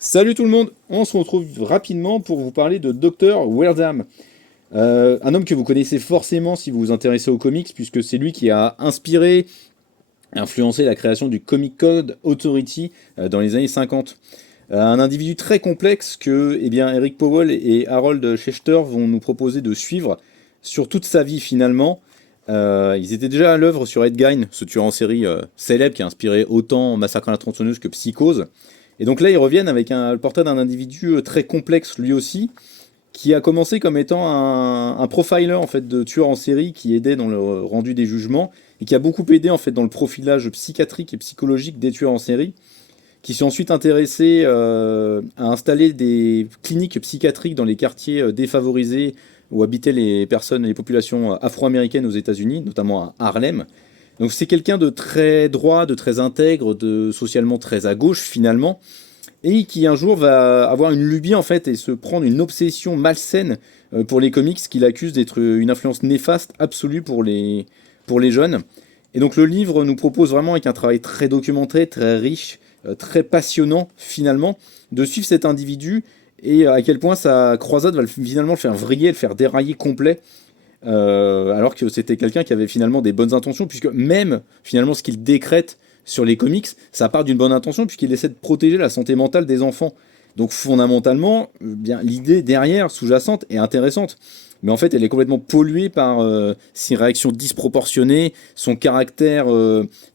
Salut tout le monde, on se retrouve rapidement pour vous parler de Dr. Weirdam. Un homme que vous connaissez forcément si vous vous intéressez aux comics, puisque c'est lui qui a inspiré, influencé la création du Comic Code Authority dans les années 50. Un individu très complexe que Eric Powell et Harold Schechter vont nous proposer de suivre sur toute sa vie finalement. Ils étaient déjà à l'œuvre sur Ed Gein, ce tueur en série célèbre qui a inspiré autant Massacre à la tronçonneuse que Psychose. Et donc là, ils reviennent avec le portrait d'un individu très complexe lui aussi, qui a commencé comme étant un profiler en fait de tueurs en série qui aidait dans le rendu des jugements et qui a beaucoup aidé en fait dans le profilage psychiatrique et psychologique des tueurs en série, qui s'est ensuite intéressé à installer des cliniques psychiatriques dans les quartiers défavorisés où habitaient les personnes, les populations afro-américaines aux États-Unis, notamment à Harlem. Donc c'est quelqu'un de très droit, de très intègre, de socialement très à gauche finalement, et qui un jour va avoir une lubie en fait et se prendre une obsession malsaine pour les comics qu'il accuse d'être une influence néfaste absolue pour les jeunes. Et donc le livre nous propose vraiment avec un travail très documenté, très riche, très passionnant finalement, de suivre cet individu et à quel point sa croisade va finalement le faire vriller, le faire dérailler complet alors que c'était quelqu'un qui avait finalement des bonnes intentions, puisque même finalement ce qu'il décrète sur les comics, ça part d'une bonne intention, puisqu'il essaie de protéger la santé mentale des enfants. Donc fondamentalement, bien l'idée derrière, sous-jacente, est intéressante. Mais en fait, elle est complètement polluée par ses réactions disproportionnées, son caractère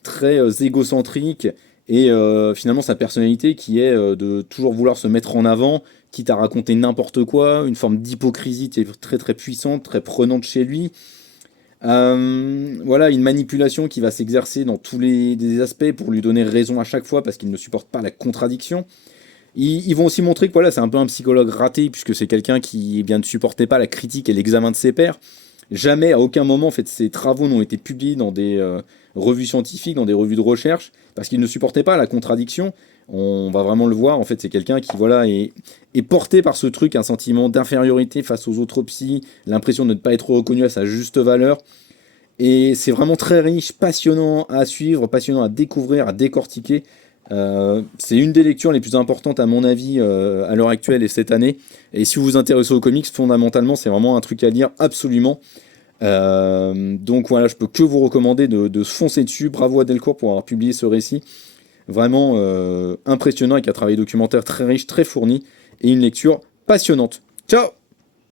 très égocentrique, et finalement sa personnalité qui est de toujours vouloir se mettre en avant, quitte à raconter n'importe quoi, une forme d'hypocrisie très très puissante, très prenante chez lui. Voilà, une manipulation qui va s'exercer dans tous des aspects pour lui donner raison à chaque fois parce qu'il ne supporte pas la contradiction. Ils vont aussi montrer que voilà, c'est un peu un psychologue raté puisque c'est quelqu'un qui eh bien, ne supportait pas la critique et l'examen de ses pairs. Jamais, à aucun moment, en fait, ses travaux n'ont été publiés dans des revues scientifiques, dans des revues de recherche, parce qu'il ne supportait pas la contradiction. On va vraiment le voir, en fait, c'est quelqu'un qui voilà, est porté par ce truc, un sentiment d'infériorité face aux autres psys, l'impression de ne pas être reconnu à sa juste valeur. Et c'est vraiment très riche, passionnant à suivre, passionnant à découvrir, à décortiquer. C'est une des lectures les plus importantes à mon avis à l'heure actuelle et cette année. Et si vous vous intéressez aux comics, fondamentalement, c'est vraiment un truc à lire absolument. Donc voilà, je peux que vous recommander de se foncer dessus. Bravo à Delcourt pour avoir publié ce récit. Vraiment impressionnant avec un travail documentaire très riche, très fourni et une lecture passionnante. Ciao!